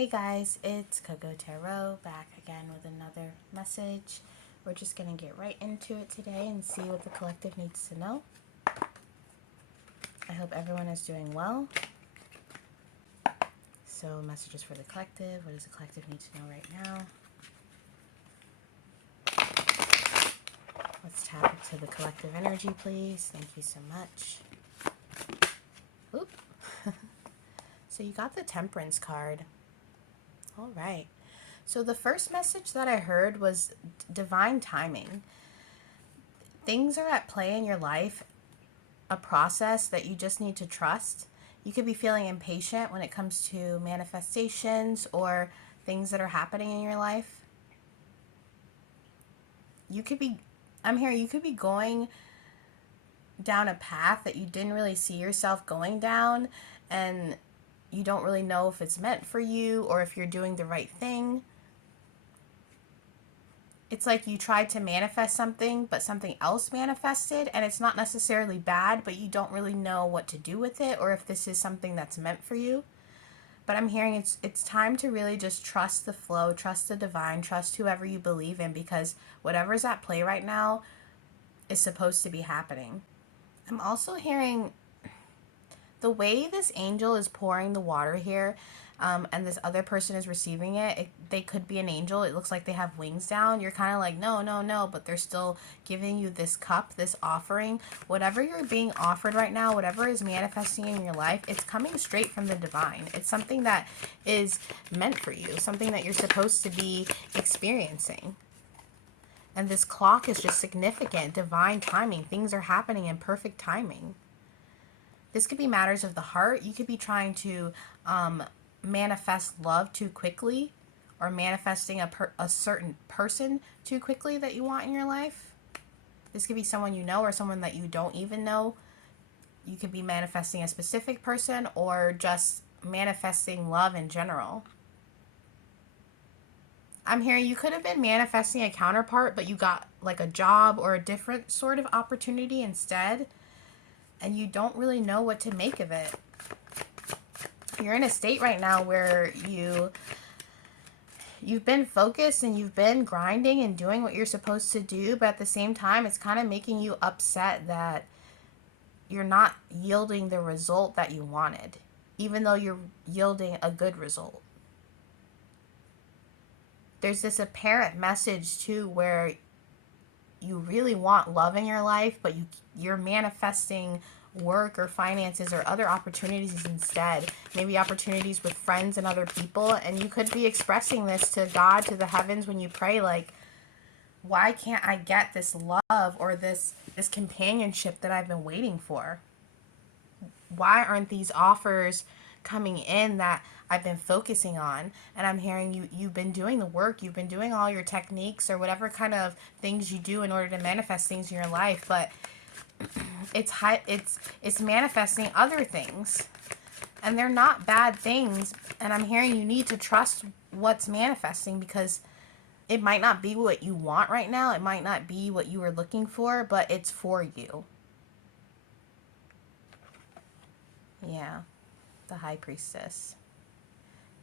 Hey guys, it's Coco Tarot back again with another message. We're just going to get right into it today and see what the collective needs to know. I hope everyone is doing well. So messages for the collective. What does the collective need to know right now? Let's tap into the collective energy, please. Thank you so much. Oop. So you got the Temperance card. All right. So the first message that I heard was divine timing. Things are at play in your life, a process that you just need to trust. You could be feeling impatient when it comes to manifestations or things that are happening in your life. You could be going down a path that you didn't really see yourself going down, and you don't really know if it's meant for you or if you're doing the right thing. It's like you tried to manifest something, but something else manifested, and it's not necessarily bad, but you don't really know what to do with it or if this is something that's meant for you. But I'm hearing it's time to really just trust the flow, trust the divine, trust whoever you believe in, because whatever's at play right now is supposed to be happening. I'm also hearing the way this angel is pouring the water here, and this other person is receiving it, they could be an angel. It looks like they have wings down. You're kind of like, no, no, no, but they're still giving you this cup, this offering. Whatever you're being offered right now, whatever is manifesting in your life, it's coming straight from the divine. It's something that is meant for you, something that you're supposed to be experiencing. And this clock is just significant, divine timing. Things are happening in perfect timing. This could be matters of the heart. You could be trying to manifest love too quickly, or manifesting a certain person too quickly that you want in your life. This could be someone you know or someone that you don't even know. You could be manifesting a specific person or just manifesting love in general. I'm hearing you could have been manifesting a counterpart, but you got like a job or a different sort of opportunity instead, and you don't really know what to make of it. You're in a state right now where you've been focused and you've been grinding and doing what you're supposed to do, but at the same time, it's kind of making you upset that you're not yielding the result that you wanted, even though you're yielding a good result. There's this apparent message too where you really want love in your life, but you're manifesting work or finances or other opportunities instead. Maybe opportunities with friends and other people, and you could be expressing this to God, to the heavens, when you pray, like, why can't I get this love or this companionship that I've been waiting for? Why aren't these offers coming in that I've been focusing on? And I'm hearing you've been doing the work, you've been doing all your techniques or whatever kind of things you do in order to manifest things in your life, but it's manifesting other things, and they're not bad things. And I'm hearing you need to trust what's manifesting, because it might not be what you want right now, it might not be what you were looking for, but it's for you. Yeah, the High Priestess.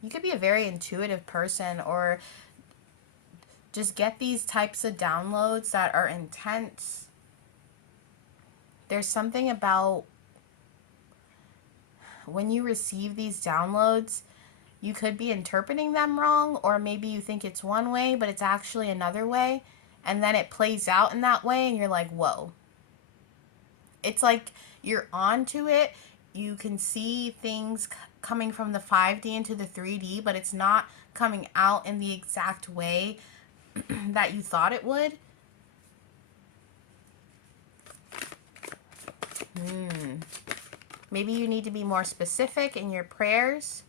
You could be a very intuitive person, or just get these types of downloads that are intense. There's something about when you receive these downloads, you could be interpreting them wrong, or maybe you think it's one way, but it's actually another way, and then it plays out in that way, and you're like, whoa. It's like you're onto it. You can see things coming from the 5D into the 3D, but it's not coming out in the exact way that you thought it would. Maybe you need to be more specific in your prayers.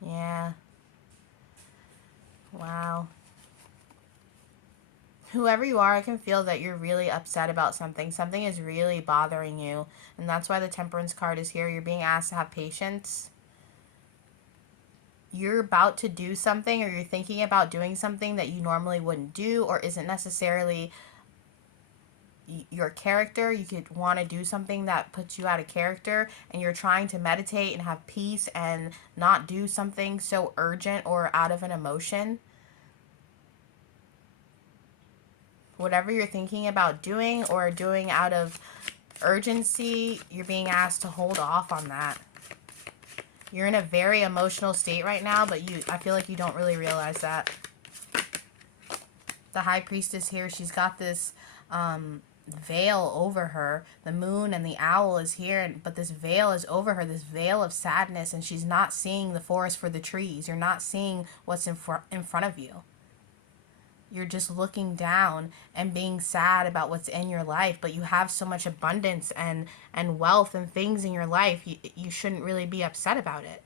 Yeah. Wow. Whoever you are, I can feel that you're really upset about something. Something is really bothering you. And that's why the Temperance card is here. You're being asked to have patience. You're about to do something, or you're thinking about doing something that you normally wouldn't do, or isn't necessarily your character. You could want to do something that puts you out of character, and you're trying to meditate and have peace and not do something so urgent or out of an emotion. Whatever you're thinking about doing or doing out of urgency, you're being asked to hold off on that. You're in a very emotional state right now, but I feel like you don't really realize that. The High Priestess here, she's got this veil over her. The moon and the owl is here, but this veil is over her, this veil of sadness, and she's not seeing the forest for the trees. You're not seeing what's in front of you. You're just looking down and being sad about what's in your life, but you have so much abundance and wealth and things in your life, you shouldn't really be upset about it.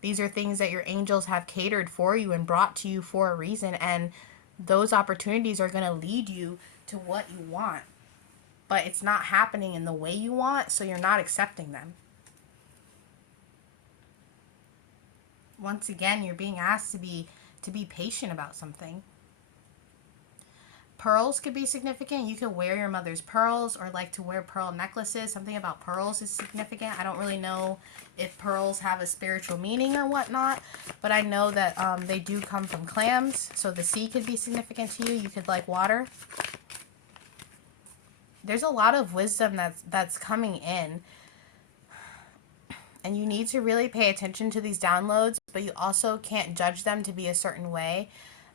These are things that your angels have catered for you and brought to you for a reason, and those opportunities are going to lead you to what you want. But it's not happening in the way you want, so you're not accepting them. Once again, you're being asked to be patient about something. Pearls could be significant. You could wear your mother's pearls or like to wear pearl necklaces. Something about pearls is significant. I don't really know if pearls have a spiritual meaning or whatnot, but I know that they do come from clams, so the sea could be significant to you. You could like water. There's a lot of wisdom that's coming in, and you need to really pay attention to these downloads, but you also can't judge them to be a certain way.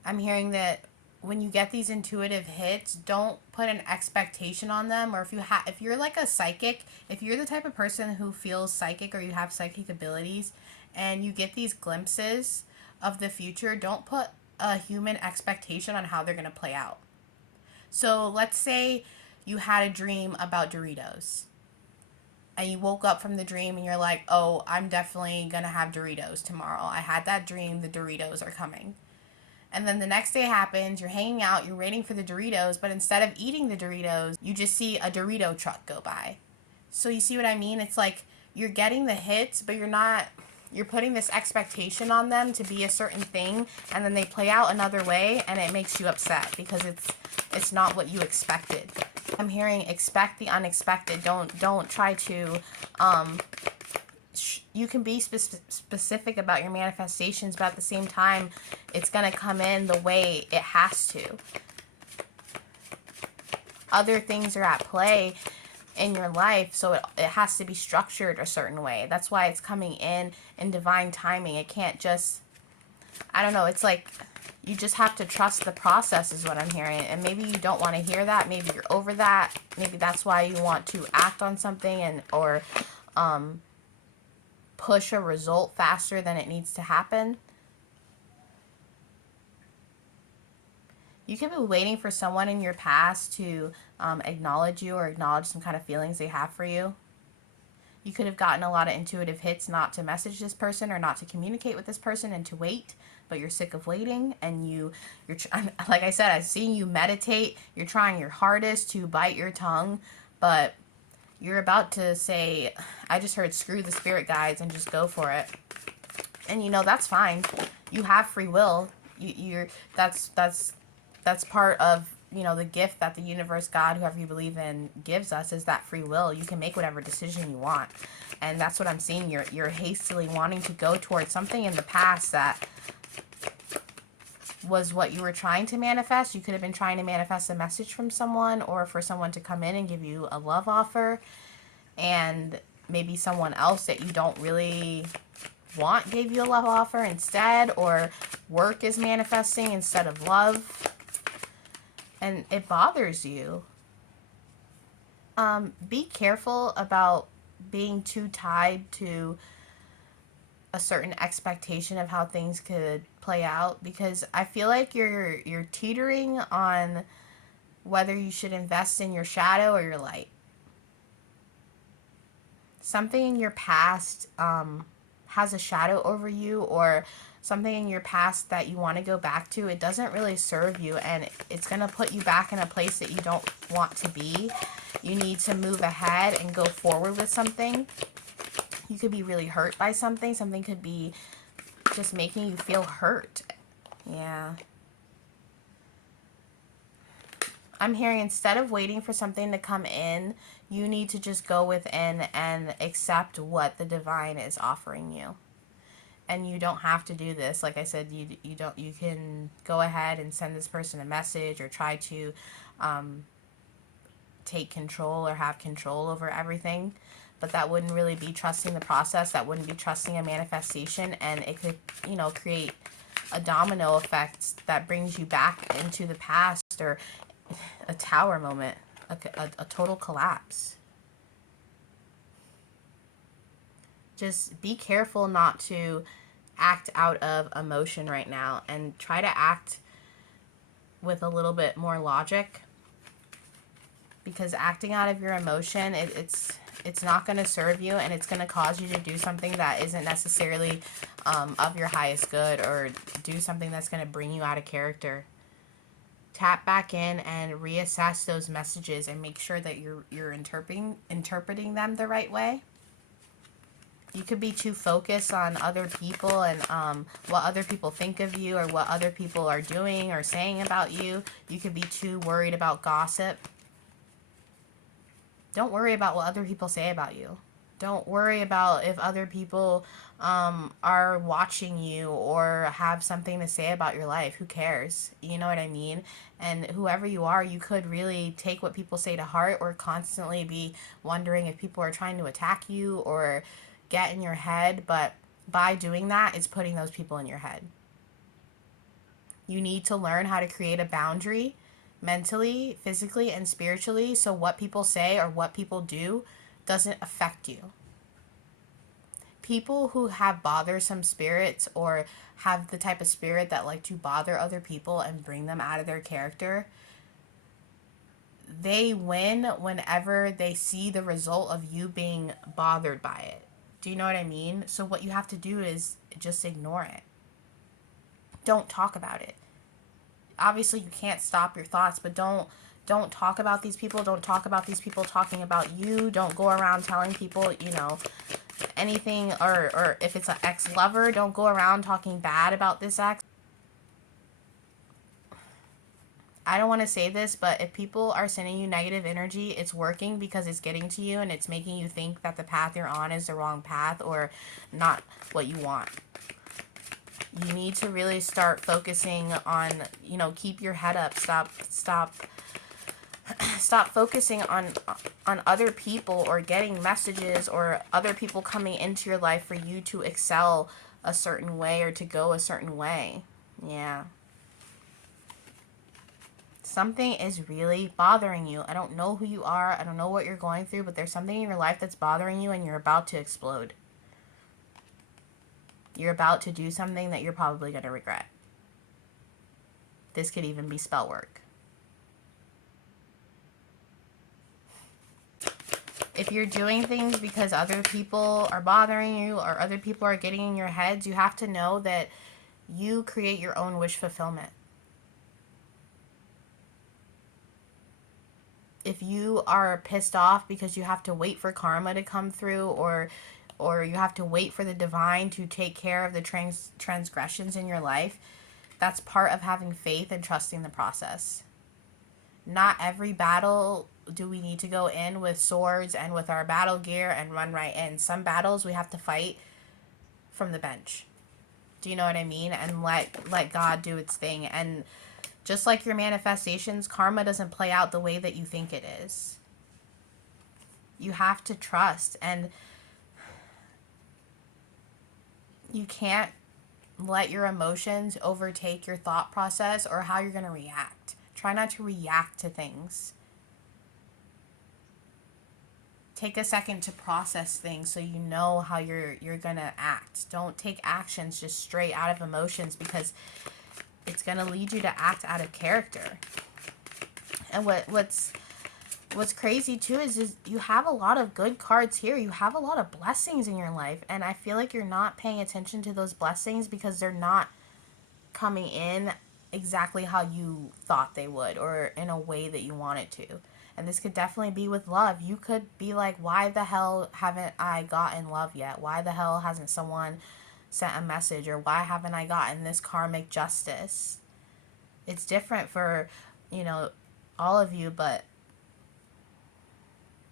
I'm hearing that when you get these intuitive hits, don't put an expectation on them. Or if you're like a psychic, if you're the type of person who feels psychic or you have psychic abilities and you get these glimpses of the future, don't put a human expectation on how they're going to play out. So let's say you had a dream about Doritos and you woke up from the dream and you're like, oh, I'm definitely going to have Doritos tomorrow. I had that dream, the Doritos are coming. And then the next day happens, you're hanging out, you're waiting for the Doritos, but instead of eating the Doritos, you just see a Dorito truck go by. So you see what I mean? It's like you're getting the hits, but you're putting this expectation on them to be a certain thing, and then they play out another way, and it makes you upset because it's not what you expected. I'm hearing expect the unexpected. Don't try to you can be specific about your manifestations, but at the same time, it's going to come in the way it has to. Other things are at play in your life, so it has to be structured a certain way. That's why it's coming in divine timing. It can't just, I don't know, it's like you just have to trust the process is what I'm hearing. And maybe you don't want to hear that. Maybe you're over that. Maybe that's why you want to act on something or push a result faster than it needs to happen. You could be waiting for someone in your past to acknowledge you or acknowledge some kind of feelings they have for you. You could have gotten a lot of intuitive hits not to message this person or not to communicate with this person and to wait, but you're sick of waiting, and you're like I said, I've seen you meditate. You're trying your hardest to bite your tongue, but you're about to say, I just heard screw the spirit guides and just go for it. And that's fine. You have free will. That's part of, the gift that the universe, God, whoever you believe in, gives us, is that free will. You can make whatever decision you want. And that's what I'm seeing. You're hastily wanting to go towards something in the past that was what you were trying to manifest. You could have been trying to manifest a message from someone, or for someone to come in and give you a love offer, and maybe someone else that you don't really want gave you a love offer instead, or work is manifesting instead of love, and it bothers you. Be careful about being too tied to a certain expectation of how things could play out, because I feel like you're teetering on whether you should invest in your shadow or your light. Something in your past has a shadow over you, or something in your past that you want to go back to. It doesn't really serve you, and it's going to put you back in a place that you don't want to be. You need to move ahead and go forward with something. You could be really hurt by something. Something could be just making you feel hurt. Yeah. I'm hearing instead of waiting for something to come in, you need to just go within and accept what the divine is offering you. And you don't have to do this. Like I said, you can go ahead and send this person a message or try to take control or have control over everything. But that wouldn't really be trusting the process. That wouldn't be trusting a manifestation. And it could, create a domino effect that brings you back into the past, or a tower moment, a total collapse. Just be careful not to act out of emotion right now, and try to act with a little bit more logic, because acting out of your emotion, it's not going to serve you, and it's going to cause you to do something that isn't necessarily of your highest good, or do something that's going to bring you out of character. Tap back in and reassess those messages and make sure that you're interpreting them the right way. You could be too focused on other people and what other people think of you, or what other people are doing or saying about you. You could be too worried about gossip. Don't worry about what other people say about you. Don't worry about if other people are watching you or have something to say about your life. Who cares? You know what I mean? And whoever you are, you could really take what people say to heart, or constantly be wondering if people are trying to attack you or get in your head. But by doing that, it's putting those people in your head. You need to learn how to create a boundary mentally, physically, and spiritually, so what people say or what people do doesn't affect you. People who have bothersome spirits, or have the type of spirit that like to bother other people and bring them out of their character, they win whenever they see the result of you being bothered by it. Do you know what I mean? So what you have to do is just ignore it. Don't talk about it. Obviously you can't stop your thoughts, but don't talk about these people. Don't talk about these people talking about you. Don't go around telling people, anything, or if it's an ex-lover, don't go around talking bad about this ex. I don't want to say this, but if people are sending you negative energy, it's working because it's getting to you and it's making you think that the path you're on is the wrong path, or not what you want. You need to really start focusing on, keep your head up. Stop focusing on other people, or getting messages, or other people coming into your life for you to excel a certain way or to go a certain way. Yeah. Something is really bothering you. I don't know who you are. I don't know what you're going through, but there's something in your life that's bothering you, and you're about to explode. You're about to do something that you're probably going to regret. This could even be spell work. If you're doing things because other people are bothering you, or other people are getting in your heads, you have to know that you create your own wish fulfillment. If you are pissed off because you have to wait for karma to come through, or you have to wait for the divine to take care of the transgressions in your life, that's part of having faith and trusting the process. Not every battle do we need to go in with swords and with our battle gear and run right in. Some battles we have to fight from the bench. Do you know what I mean? And let God do its thing. And just like your manifestations, karma doesn't play out the way that you think it is. You have to trust, and you can't let your emotions overtake your thought process or how you're going to react. Try not to react to things. Take a second to process things so you know how you're going to act. Don't take actions just straight out of emotions, because it's going to lead you to act out of character. And what's crazy too is you have a lot of good cards here. You have a lot of blessings in your life, and I feel like you're not paying attention to those blessings because they're not coming in exactly how you thought they would, or in a way that you want it to. And this could definitely be with love. You could be like, why the hell haven't I gotten love yet? Why the hell hasn't someone sent a message? Or why haven't I gotten this karmic justice? It's different for, all of you, but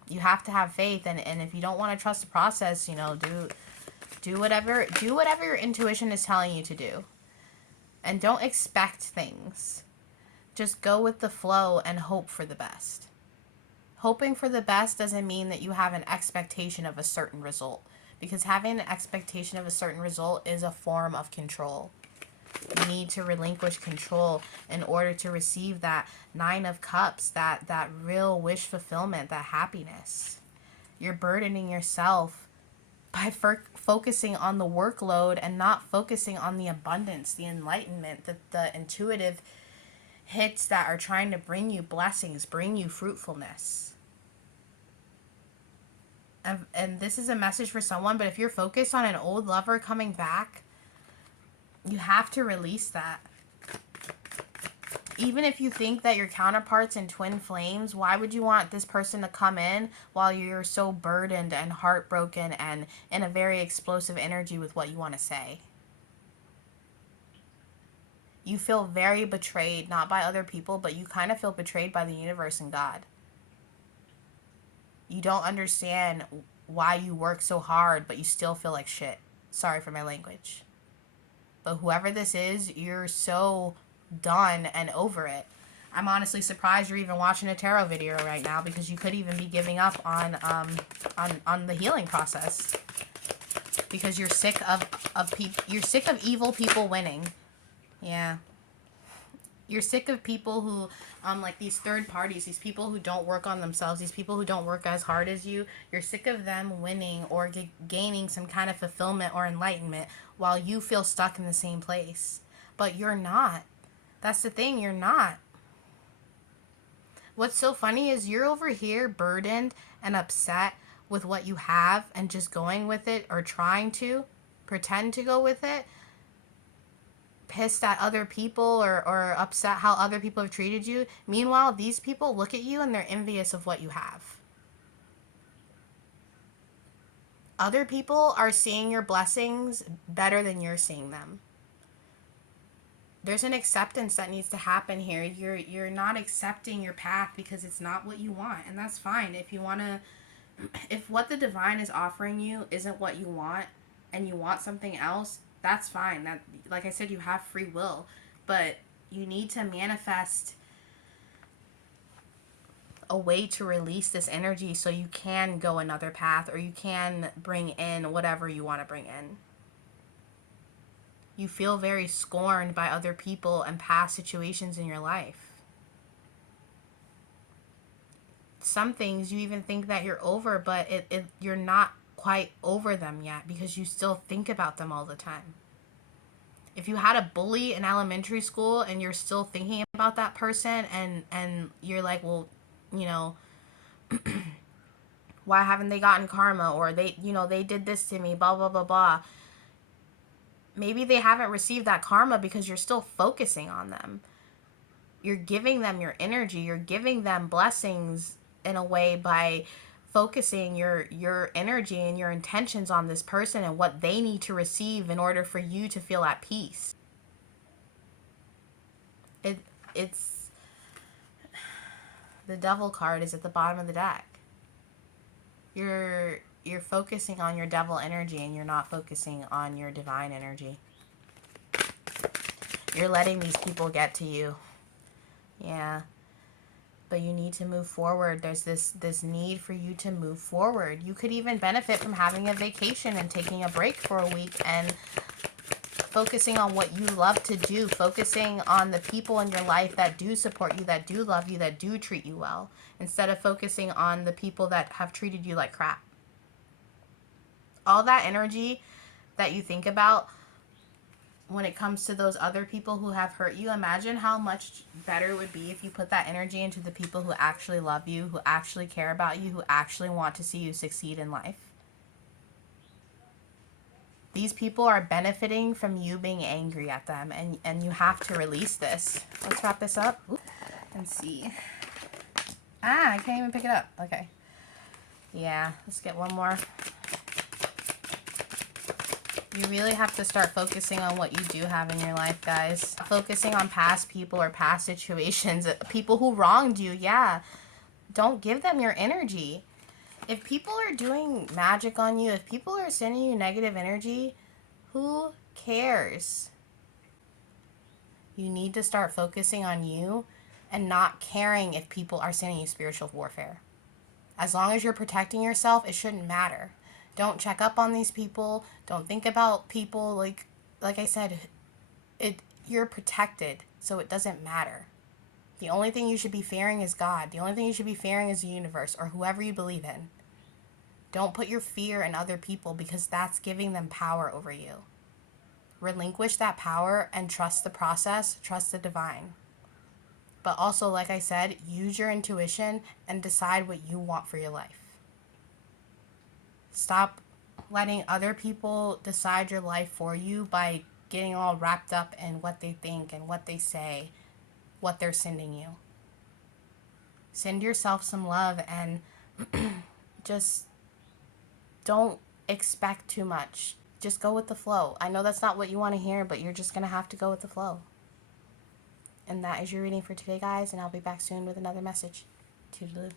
you have to have faith. And if you don't want to trust the process, you know, do whatever your intuition is telling you to do. And don't expect things. Just go with the flow and hope for the best. Hoping for the best doesn't mean that you have an expectation of a certain result, because having an expectation of a certain result is a form of control. You need to relinquish control in order to receive that 9 of Cups, that real wish fulfillment, that happiness. You're burdening yourself by focusing on the workload and not focusing on the abundance, the enlightenment, the intuitive hits that are trying to bring you blessings, bring you fruitfulness. And this is a message for someone, but if you're focused on an old lover coming back, you have to release that. Even if you think that your counterpart's in twin flames, why would you want this person to come in while you're so burdened and heartbroken and in a very explosive energy with what you want to say? You feel very betrayed, not by other people, but you kind of feel betrayed by the universe and God. You don't understand why you work so hard, but you still feel like shit. Sorry for my language. But whoever this is, you're so done and over it. I'm honestly surprised you're even watching a tarot video right now, because you could even be giving up on the healing process, because you're sick you're sick of evil people winning. Yeah. You're sick of people who, like these third parties, these people who don't work on themselves, these people who don't work as hard as you. You're sick of them winning or gaining some kind of fulfillment or enlightenment while you feel stuck in the same place. But you're not. That's the thing, you're not. What's so funny is you're over here burdened and upset with what you have and just going with it, or trying to pretend to go with it, pissed at other people or upset how other people have treated you. Meanwhile, these people look at you and they're envious of what you have. Other people are seeing your blessings better than you're seeing them. There's an acceptance that needs to happen here. You're not accepting your path because it's not what you want, and that's fine. If what the divine is offering you isn't what you want and you want something else, that's fine. That, like I said, you have free will, but you need to manifest a way to release this energy so you can go another path, or you can bring in whatever you want to bring in. You feel very scorned by other people and past situations in your life. Some things you even think that you're over, but you're not quite over them yet, because you still think about them all the time. If you had a bully in elementary school and you're still thinking about that person, and you're like, well, you know, why haven't they gotten karma, or they did this to me, blah, blah, blah, blah. Maybe they haven't received that karma because you're still focusing on them. You're giving them your energy. You're giving them blessings in a way by focusing your energy and your intentions on this person and what they need to receive in order for you to feel at peace. It's the devil card is at the bottom of the deck. You're focusing on your devil energy and you're not focusing on your divine energy. You're letting these people get to you. Yeah. But you need to move forward. There's this need for you to move forward. You could even benefit from having a vacation and taking a break for a week and focusing on what you love to do, focusing on the people in your life that do support you, that do love you, that do treat you well, instead of focusing on the people that have treated you like crap. All that energy that you think about when it comes to those other people who have hurt you, imagine how much better it would be if you put that energy into the people who actually love you, who actually care about you, who actually want to see you succeed in life. These people are benefiting from you being angry at them, and you have to release this. Let's wrap this up and see. I can't even pick it up. Okay. Yeah, let's get one more. You really have to start focusing on what you do have in your life, guys. Focusing on past people or past situations, people who wronged you, yeah. Don't give them your energy. If people are doing magic on you, if people are sending you negative energy, who cares? You need to start focusing on you and not caring if people are sending you spiritual warfare. As long as you're protecting yourself, it shouldn't matter. Don't check up on these people. Don't think about people. Like I said, you're protected, so it doesn't matter. The only thing you should be fearing is God. The only thing you should be fearing is the universe or whoever you believe in. Don't put your fear in other people because that's giving them power over you. Relinquish that power and trust the process, trust the divine. But also, like I said, use your intuition and decide what you want for your life. Stop letting other people decide your life for you by getting all wrapped up in what they think and what they say, what they're sending you. Send yourself some love and just don't expect too much. Just go with the flow. I know that's not what you want to hear, but you're just going to have to go with the flow. And that is your reading for today, guys, and I'll be back soon with another message. Toodaloo.